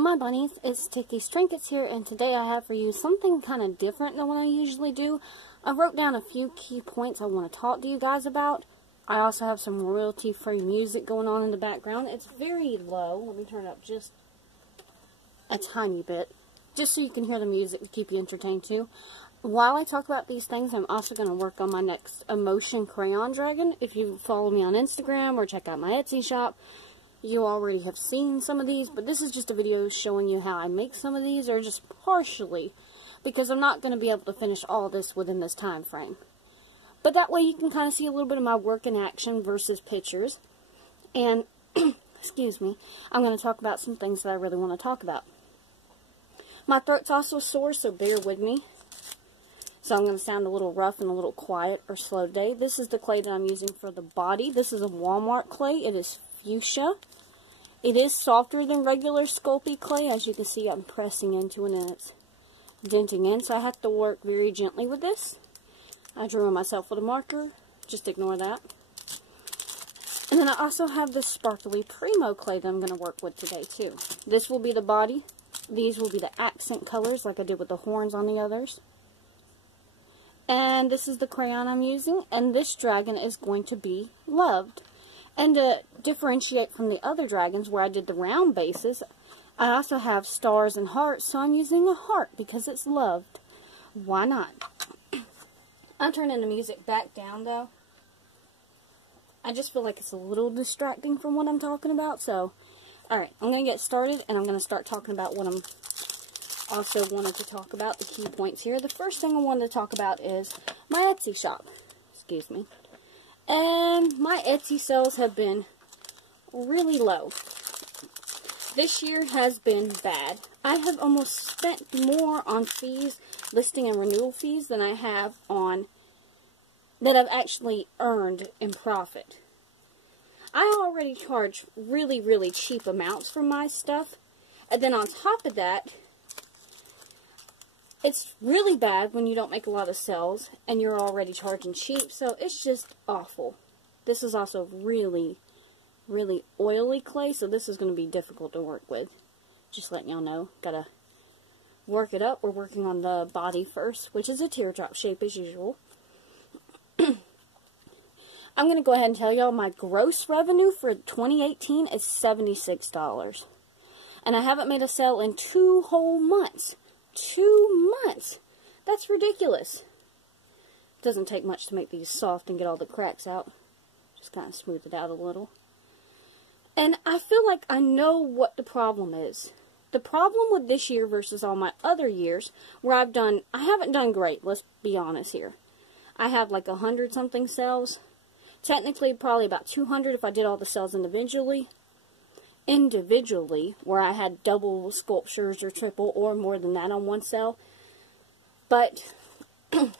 my bunnies, it's Tithys Trinkets here, and today I have for you something kind of different than what I usually do. I wrote down a few key points I want to talk to you guys about. I also have some royalty-free music going on in the background. It's very low. Let me turn it up just a tiny bit, just so you can hear the music to keep you entertained too. While I talk about these things, I'm also going to work on my next Emotion Crayon Dragon. If you follow me on Instagram or check out my Etsy shop, you already have seen some of these, but this is just a video showing you how I make some of these, or just partially, because I'm not going to be able to finish all this within this time frame. But that way you can kind of see a little bit of my work in action versus pictures. And, excuse me, I'm going to talk about some things that I really want to talk about. My throat's also sore, so bear with me. So I'm going to sound a little rough and a little quiet or slow today. This is the clay that I'm using for the body. This is a Walmart clay. It is fuchsia. It is softer than regular Sculpey clay. As you can see, I'm pressing into it and it's denting in, so I have to work very gently with this. I drew on myself with a marker. Just ignore that. And then I also have this sparkly Premo clay that I'm going to work with today too. This will be the body. These will be the accent colors like I did with the horns on the others. And this is the crayon I'm using, and this dragon is going to be loved. And to differentiate from the other dragons where I did the round bases, I also have stars and hearts, so I'm using a heart because it's loved. Why not? I'm turning the music back down though. I just feel like it's a little distracting from what I'm talking about, so alright, I'm going to get started and I'm going to start talking about what I'm also wanted to talk about, the key points here. The first thing I wanted to talk about is my Etsy shop. Excuse me. And my Etsy sales have been really low. This year has been bad. I have almost spent more on fees, listing and renewal fees, than I have on, that I've actually earned in profit. I already charge really, really cheap amounts for my stuff. And then on top of that, it's really bad when you don't make a lot of sales and you're already charging cheap, so it's just awful. This is also really, really oily clay, so this is going to be difficult to work with. Just letting y'all know. Gotta work it up. We're working on the body first, which is a teardrop shape as usual. I'm going to go ahead and tell y'all my gross revenue for 2018 is $76. And I haven't made a sale in 2 whole months. 2 months. That's ridiculous. It doesn't take much to make these soft and get all the cracks out. Just kind of smooth it out a little. And I feel like I know what the problem is. The problem with this year versus all my other years, where I haven't done great, let's be honest here. I have like 100 something sales. Technically probably about 200 if I did all the sales individually, where I had double sculptures or triple or more than that on one sale. But the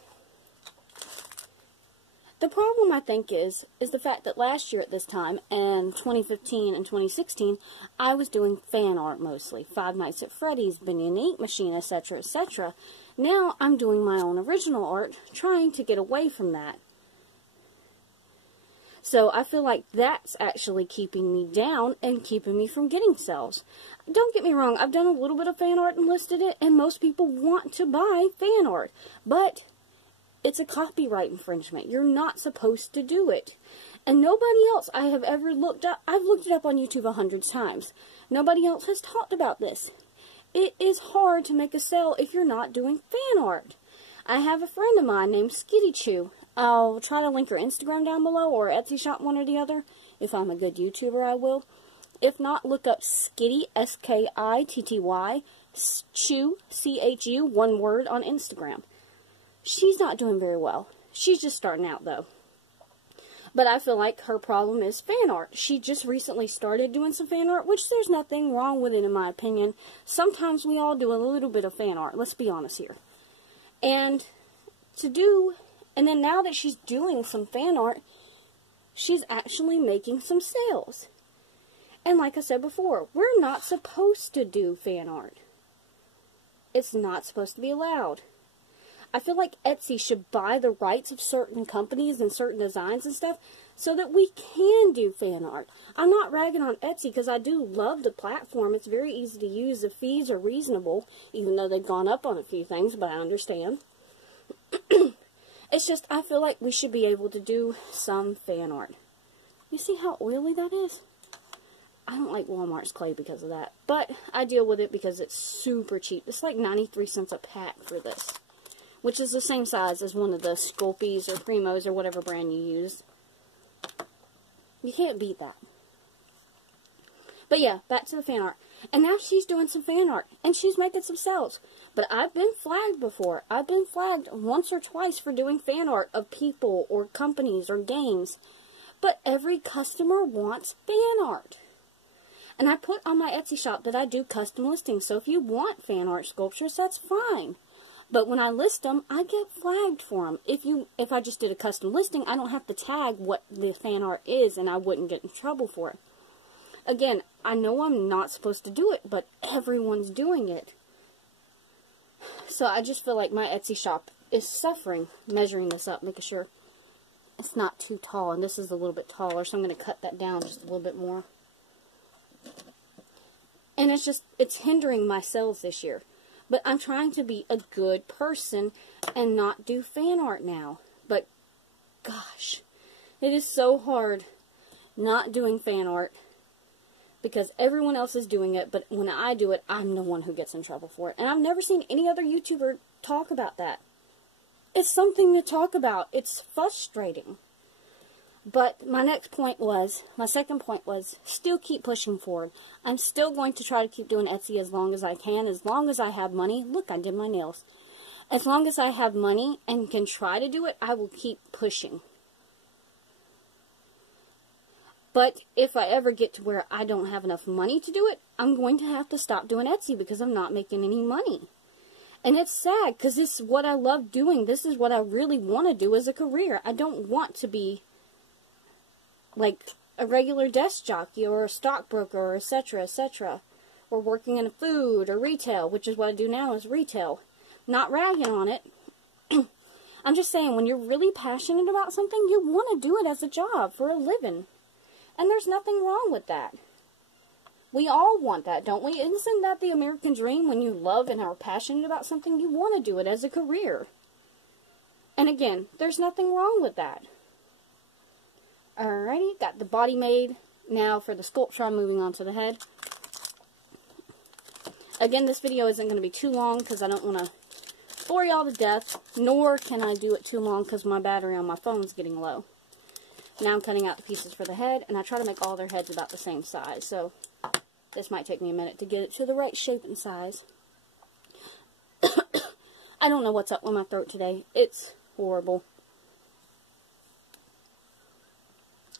problem, I think, is the fact that last year at this time, and 2015 and 2016, I was doing fan art mostly. Five Nights at Freddy's, Bendy and the Ink Machine, etc., etc. Now I'm doing my own original art, trying to get away from that. So I feel like that's actually keeping me down and keeping me from getting sales. Don't get me wrong, I've done a little bit of fan art and listed it, and most people want to buy fan art. But it's a copyright infringement. You're not supposed to do it. And nobody else I have ever looked up, I've looked it up on YouTube 100 times. Nobody else has talked about this. It is hard to make a sale if you're not doing fan art. I have a friend of mine named Skitty Chew. I'll try to link her Instagram down below, or Etsy shop, one or the other. If I'm a good YouTuber, I will. If not, look up Skitty, S-K-I-T-T-Y, Chew, C-H-U, one word, on Instagram. She's not doing very well. She's just starting out, though. But I feel like her problem is fan art. She just recently started doing some fan art, which there's nothing wrong with it, in my opinion. Sometimes we all do a little bit of fan art. Let's be honest here. And then now that she's doing some fan art, she's actually making some sales. And like I said before, we're not supposed to do fan art. It's not supposed to be allowed. I feel like Etsy should buy the rights of certain companies and certain designs and stuff, so that we can do fan art. I'm not ragging on Etsy because I do love the platform. It's very easy to use. The fees are reasonable, even though they've gone up on a few things, but I understand. It's just, I feel like we should be able to do some fan art. You see how oily that is? I don't like Walmart's clay because of that, but I deal with it because it's super cheap. It's like 93 cents a pack for this, which is the same size as one of the Sculpeys or Primos or whatever brand you use. You can't beat that. But yeah, back to the fan art. And now she's doing some fan art, and she's making some sales. But I've been flagged before. I've been flagged once or twice for doing fan art of people or companies or games. But every customer wants fan art. And I put on my Etsy shop that I do custom listings. So if you want fan art sculptures, that's fine. But when I list them, I get flagged for them. If I just did a custom listing, I don't have to tag what the fan art is, and I wouldn't get in trouble for it. Again, I know I'm not supposed to do it, but everyone's doing it. So I just feel like my Etsy shop is suffering measuring this up, making sure it's not too tall. And this is a little bit taller, so I'm going to cut that down just a little bit more. And it's hindering my sales this year. But I'm trying to be a good person and not do fan art now. But, gosh, it is so hard not doing fan art because everyone else is doing it, but when I do it, I'm the one who gets in trouble for it. And I've never seen any other YouTuber talk about that. It's something to talk about. It's frustrating. But my second point was, still keep pushing forward. I'm still going to try to keep doing Etsy as long as I can, as long as I have money. Look, I did my nails. As long as I have money and can try to do it, I will keep pushing. But if I ever get to where I don't have enough money to do it, I'm going to have to stop doing Etsy because I'm not making any money. And it's sad because this is what I love doing. This is what I really want to do as a career. I don't want to be like a regular desk jockey or a stockbroker or etc., etc., or working in food or retail, which is what I do now is retail. Not ragging on it. I'm just saying, when you're really passionate about something, you want to do it as a job for a living. And there's nothing wrong with that. We all want that, don't we? Isn't that the American dream? When you love and are passionate about something, you want to do it as a career. And again, there's nothing wrong with that. Alrighty, got the body made. Now for the sculpture, I'm moving on to the head. Again, this video isn't going to be too long because I don't want to bore y'all to death, nor can I do it too long because my battery on my phone is getting low. Now I'm cutting out the pieces for the head, and I try to make all their heads about the same size, so this might take me a minute to get it to the right shape and size. I don't know what's up with my throat today. It's horrible.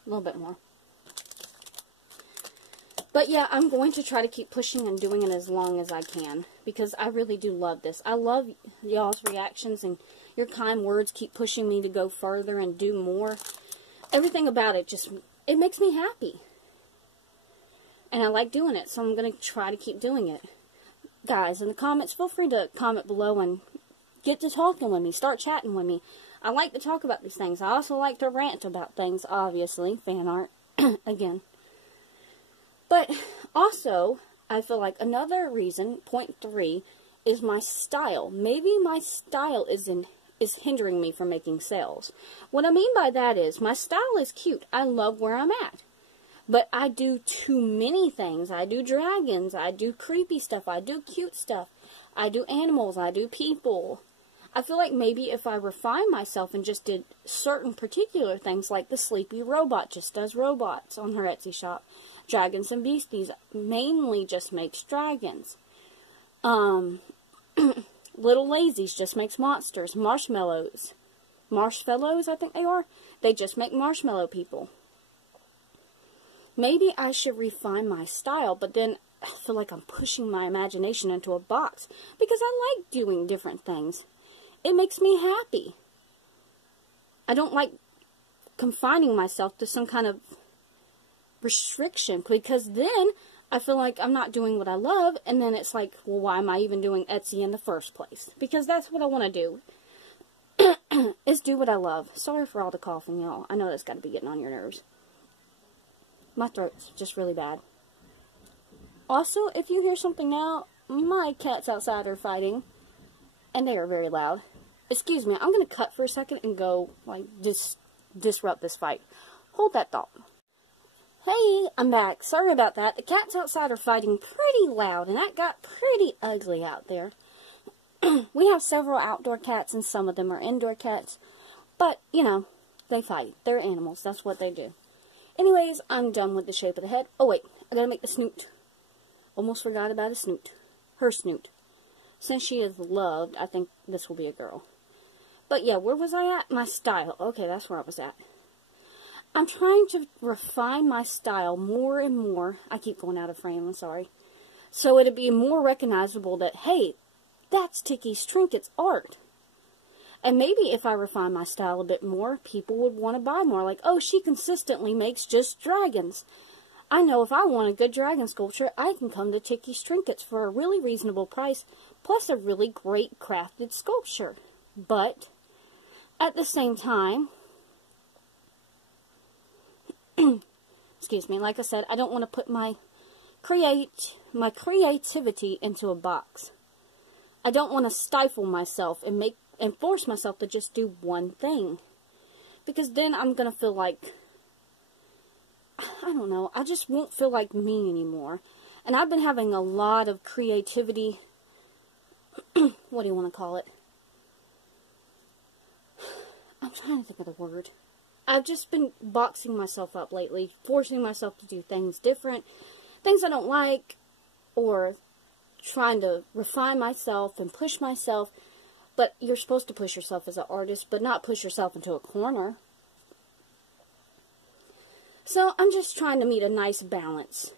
A little bit more. But yeah, I'm going to try to keep pushing and doing it as long as I can, because I really do love this. I love y'all's reactions, and your kind words keep pushing me to go further and do more. Everything about it it makes me happy. And I like doing it, so I'm going to try to keep doing it. Guys, in the comments, feel free to comment below and get to talking with me. Start chatting with me. I like to talk about these things. I also like to rant about things, obviously. Fan art, again. But also, I feel like another reason, point 3, is my style. Maybe my style is hindering me from making sales. What I mean by that is, my style is cute. I love where I'm at. But I do too many things. I do dragons. I do creepy stuff. I do cute stuff. I do animals. I do people. I feel like maybe if I refine myself and just did certain particular things, like the Sleepy Robot just does robots on her Etsy shop. Dragons and Beasties mainly just makes dragons. Little Lazies just makes monsters. Marshmallows, I think they are. They just make marshmallow people. Maybe I should refine my style, but then I feel like I'm pushing my imagination into a box because I like doing different things. It makes me happy. I don't like confining myself to some kind of restriction, because then I feel like I'm not doing what I love, and then it's like, well, why am I even doing Etsy in the first place? Because that's what I want to do. is do what I love. Sorry for all the coughing, y'all. I know that's got to be getting on your nerves. My throat's just really bad. Also, if you hear something now, my cats outside are fighting, and they are very loud. Excuse me, I'm going to cut for a second and go, like, just disrupt this fight. Hold that thought. Hey, I'm back. Sorry about that. The cats outside are fighting pretty loud, and that got pretty ugly out there. We have several outdoor cats, and some of them are indoor cats. But, you know, they fight. They're animals. That's what they do. Anyways, I'm done with the shape of the head. Oh, wait. I gotta make the snoot. Almost forgot about a snoot. Her snoot. Since she is loved, I think this will be a girl. But, yeah, where was I at? My style. Okay, that's where I was at. I'm trying to refine my style more and more. I keep going out of frame, I'm sorry. So it'd be more recognizable that, hey, that's Ticky's Trinkets art. And maybe if I refine my style a bit more, people would want to buy more. Like, oh, she consistently makes just dragons. I know if I want a good dragon sculpture, I can come to Ticky's Trinkets for a really reasonable price, plus a really great crafted sculpture. But, at the same time, excuse me, like I said, I don't want to put my creativity into a box. I don't want to stifle myself and force myself to just do one thing. Because then I'm going to feel like, I don't know, I just won't feel like me anymore. And I've been having a lot of creativity, what do you want to call it? I'm trying to think of the word. I've just been boxing myself up lately, forcing myself to do things different, things I don't like, or trying to refine myself and push myself. But you're supposed to push yourself as an artist, but not push yourself into a corner. So I'm just trying to meet a nice balance.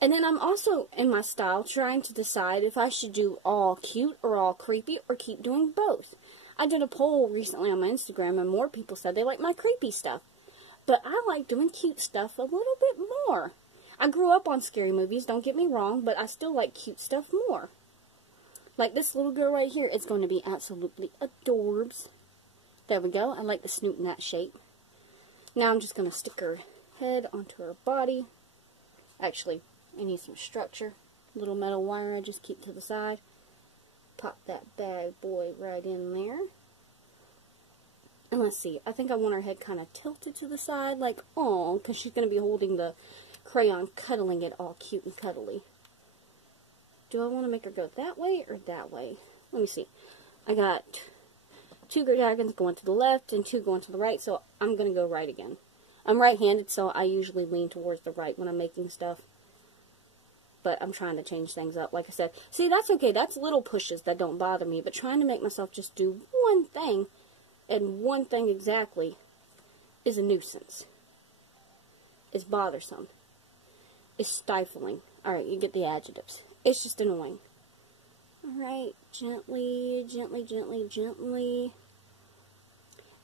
And then I'm also, in my style, trying to decide if I should do all cute or all creepy or keep doing both. I did a poll recently on my Instagram, and more people said they like my creepy stuff. But I like doing cute stuff a little bit more. I grew up on scary movies, don't get me wrong, but I still like cute stuff more. Like this little girl right here is going to be absolutely adorbs. There we go. I like the snoot in that shape. Now I'm just going to stick her head onto her body. Actually, I need some structure. Little metal wire I just keep to the side. Pop that bad boy right in there. And let's see, I think I want her head kind of tilted to the side, like, oh, because she's going to be holding the crayon, cuddling it all cute and cuddly. Do I want to make her go that way or that way? Let me see. I got 2 dragons going to the left and 2 going to the right, so I'm going to go right again. I'm right-handed, so I usually lean towards the right when I'm making stuff. But I'm trying to change things up, like I said. See, that's okay. That's little pushes that don't bother me. But trying to make myself just do one thing, and one thing exactly, is a nuisance. It's bothersome. It's stifling. Alright, you get the adjectives. It's just annoying. Alright, gently, gently, gently, gently.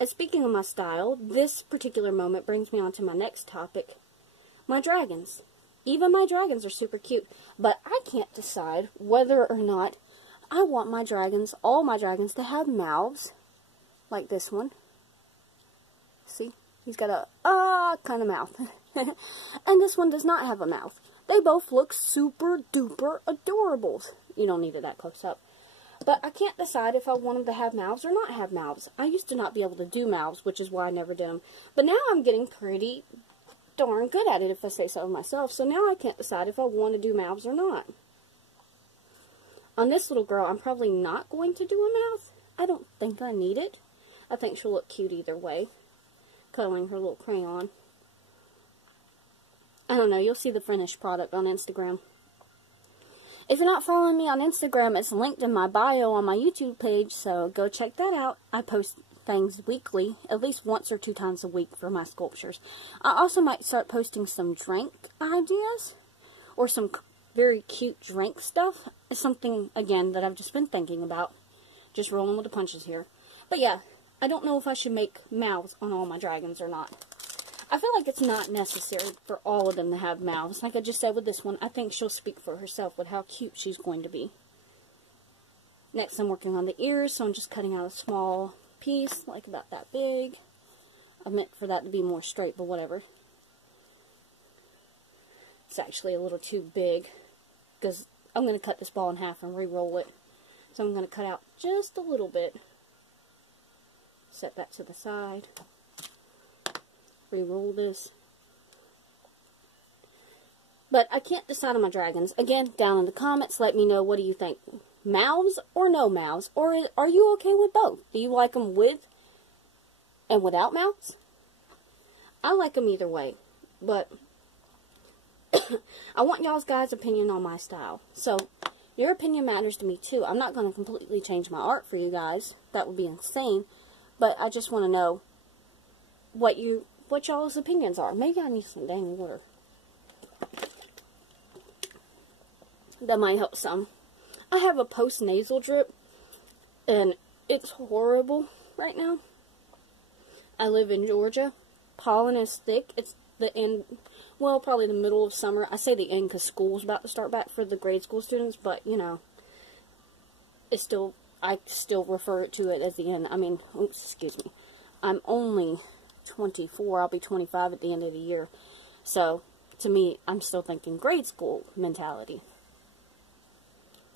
And speaking of my style, this particular moment brings me on to my next topic. My dragons. Even my dragons are super cute, but I can't decide whether or not I want my dragons, all my dragons, to have mouths, like this one. See? He's got a kind of mouth. And this one does not have a mouth. They both look super duper adorables. You don't need it that close up. But I can't decide if I want them to have mouths or not have mouths. I used to not be able to do mouths, which is why I never did them. But now I'm getting pretty darn good at it, if I say so myself. So now I can't decide if I want to do mouths or not. On this little girl, I'm probably not going to do a mouth. I don't think I need it. I think she'll look cute either way. Cuddling her little crayon. I don't know. You'll see the finished product on Instagram. If you're not following me on Instagram, it's linked in my bio on my YouTube page, so go check that out. I post things weekly, at least once or 2 times a week for my sculptures. I also might start posting some drink ideas, or some very cute drink stuff. It's something, again, that I've just been thinking about. Just rolling with the punches here. But yeah, I don't know if I should make mouths on all my dragons or not. I feel like it's not necessary for all of them to have mouths. Like I just said with this one, I think she'll speak for herself with how cute she's going to be. Next, I'm working on the ears, so I'm just cutting out a small piece, like about that big. I meant for that to be more straight, but whatever. It's actually a little too big, because I'm going to cut this ball in half and re-roll it. So I'm going to cut out just a little bit. Set that to the side. Re-roll this. But I can't decide on my dragons. Again, down in the comments, let me know, what do you think? Mouths or no mouths? Or are you okay with both? Do you like them with and without mouths? I like them either way. But I want y'all's guys' opinion on my style. So, your opinion matters to me too. I'm not going to completely change my art for you guys. That would be insane. But I just want to know what y'all's opinions are. Maybe I need some dang water. That might help some. I have a post-nasal drip, and it's horrible right now. I live in Georgia. Pollen is thick. It's the end, well, probably the middle of summer. I say the end because school's about to start back for the grade school students, but, you know, it's still, I still refer to it as the end. I mean, excuse me. I'm only 24. I'll be 25 at the end of the year. So, to me, I'm still thinking grade school mentality.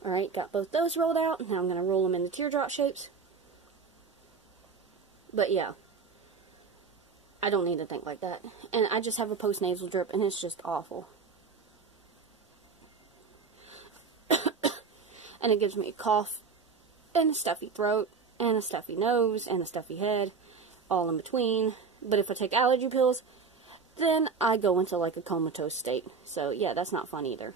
Alright, got both those rolled out. Now I'm going to roll them into teardrop shapes. But yeah, I don't need to think like that. And I just have a post-nasal drip, and it's just awful. And it gives me a cough, and a stuffy throat, and a stuffy nose, and a stuffy head, all in between. But if I take allergy pills, then I go into like a comatose state. So yeah, that's not fun either.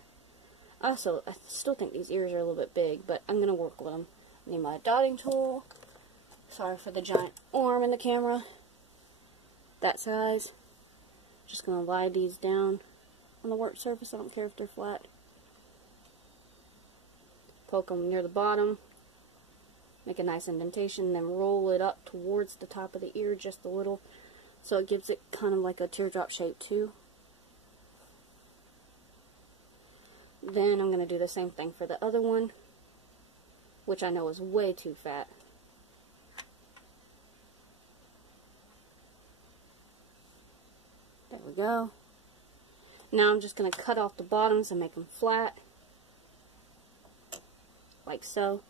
Also, I still think these ears are a little bit big, but I'm going to work with them. I need my dotting tool. Sorry for the giant arm in the camera. That size. Just going to lie these down on the work surface. I don't care if they're flat. Poke them near the bottom. Make a nice indentation, then roll it up towards the top of the ear just a little. So it gives it kind of like a teardrop shape too. Then I'm going to do the same thing for the other one, which I know is way too fat. There we go. Now I'm just going to cut off the bottoms and make them flat, like so.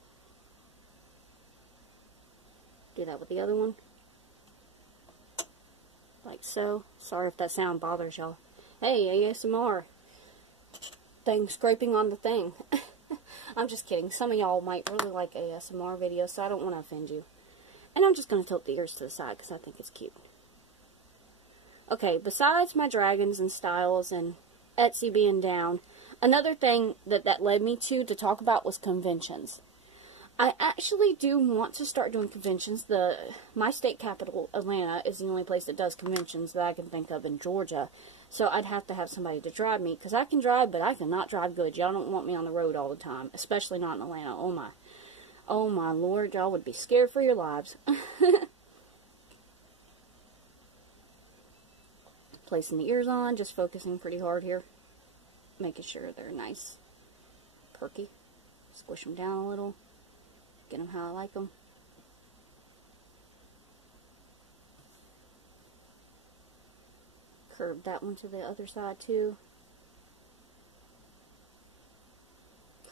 Do that with the other one, like so. Sorry if that sound bothers y'all. Hey, ASMR. Thing scraping on the thing. I'm just kidding. Some of y'all might really like ASMR videos, so I don't want to offend you. And I'm just going to tilt the ears to the side because I think it's cute. Okay, besides my dragons and styles and Etsy being down, another thing that led me to talk about was conventions. I actually do want to start doing conventions. My state capital, Atlanta, is the only place that does conventions that I can think of in Georgia. So I'd have to have somebody to drive me, because I can drive, but I cannot drive good. Y'all don't want me on the road all the time, especially not in Atlanta. Oh my. Oh my Lord, y'all would be scared for your lives. Placing the ears on, just focusing pretty hard here. Making sure they're nice, perky. Squish them down a little. Get them how I like them. Curve that one to the other side too.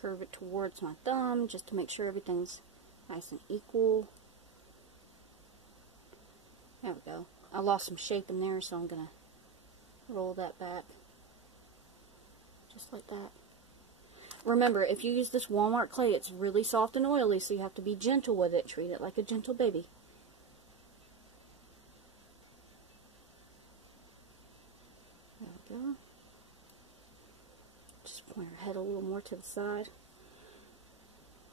Curve it towards my thumb just to make sure everything's nice and equal. There we go. I lost some shape in there, so I'm going to roll that back. Just like that. Remember, if you use this Walmart clay, it's really soft and oily, so you have to be gentle with it. Treat it like a gentle baby. There we go. Just point her head a little more to the side.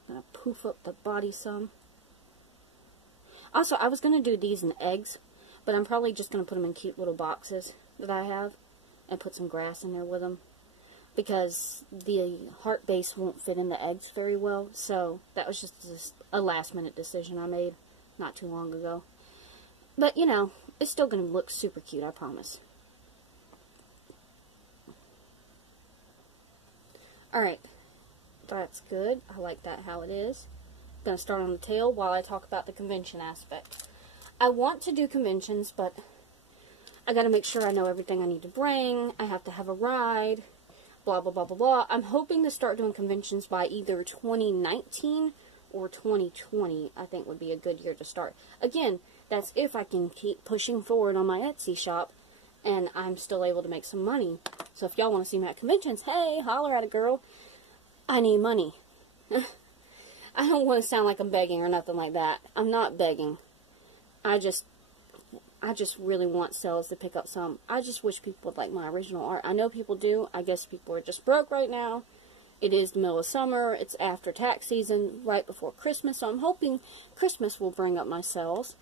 I'm going to poof up the body some. Also, I was going to do these in eggs, but I'm probably just going to put them in cute little boxes that I have and put some grass in there with them, because the heart base won't fit in the eggs very well. So that was just a last minute decision I made not too long ago. But, you know, it's still going to look super cute, I promise. Alright, that's good. I like that how it is. going to start on the tail while I talk about the convention aspect. I want to do conventions, but I got to make sure I know everything I need to bring. I have to have a ride, blah, blah, blah, blah, blah. I'm hoping to start doing conventions by either 2019 or 2020, I think would be a good year to start. Again, that's if I can keep pushing forward on my Etsy shop and I'm still able to make some money. So if y'all want to see me at conventions, hey, holler at a girl. I need money. I don't want to sound like I'm begging or nothing like that. I'm not begging. I just really want sales to pick up some. I just wish people would like my original art. I know people do. I guess people are just broke right now. It is the middle of summer. It's after tax season, right before Christmas. So I'm hoping Christmas will bring up my sales.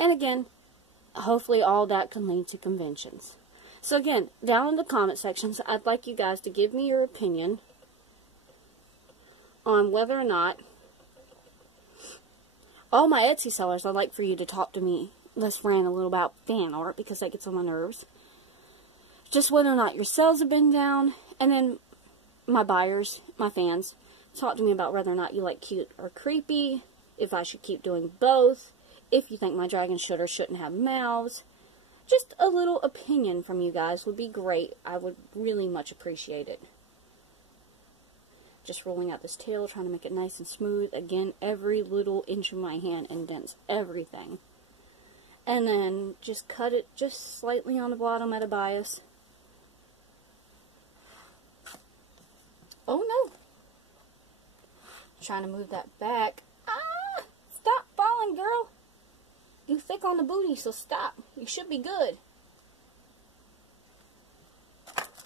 And again, hopefully all that can lead to conventions. So again, down in the comment sections, I'd like you guys to give me your opinion on whether or not all my Etsy sellers, I'd like for you to talk to me. Let's rant a little about fan art because that gets on my nerves. Just whether or not your sales have been down. And then my buyers, my fans, talk to me about whether or not you like cute or creepy. If I should keep doing both. If you think my dragons should or shouldn't have mouths. Just a little opinion from you guys would be great. I would really much appreciate it. Just rolling out this tail, trying to make it nice and smooth. Again, every little inch of my hand indents everything. And then just cut it just slightly on the bottom at a bias. Oh no! Trying to move that back. Ah! Stop falling, girl! You thick on the booty, so stop. You should be good.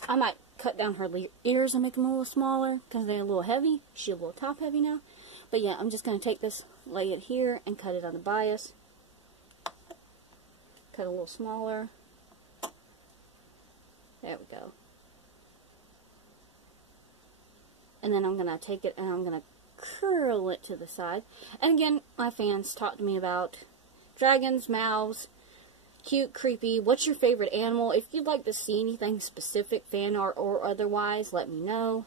I might cut down her ears and make them a little smaller because they're a little heavy. She's a little top heavy now. But yeah, I'm just going to take this, lay it here, and cut it on the bias. Cut a little smaller. There we go. And then I'm going to take it and I'm going to curl it to the side. And again, my fans talk to me about dragons, mouths, cute, creepy. What's your favorite animal? If you'd like to see anything specific, fan art or otherwise, let me know.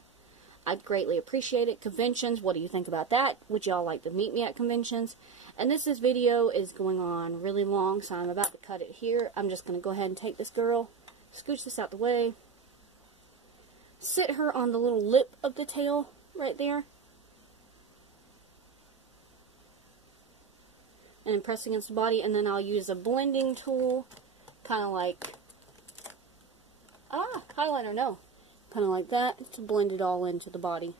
I'd greatly appreciate it. Conventions, what do you think about that? Would y'all like to meet me at conventions? And this video is going on really long, so I'm about to cut it here. I'm just going to go ahead and take this girl, scooch this out the way, sit her on the little lip of the tail right there, and press against the body, and then I'll use a blending tool, kind of like, highlighter, no, kind of like that, to blend it all into the body.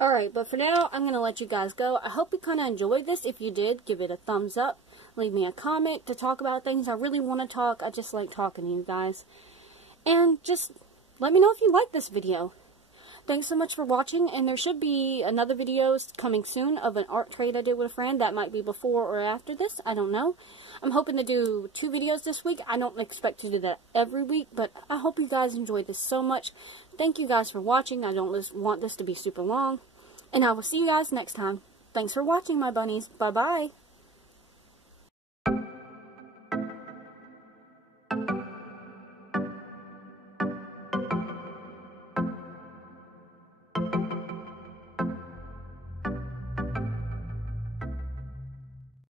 Alright, but for now, I'm going to let you guys go. I hope you kind of enjoyed this. If you did, give it a thumbs up, leave me a comment to talk about things. I really want to talk. I just like talking to you guys. And just let me know if you like this video. Thanks so much for watching, and there should be another video coming soon of an art trade I did with a friend. That might be before or after this. I don't know. I'm hoping to do 2 videos this week. I don't expect to do that every week, but I hope you guys enjoyed this so much. Thank you guys for watching. I don't want this to be super long. And I will see you guys next time. Thanks for watching, my bunnies. Bye-bye.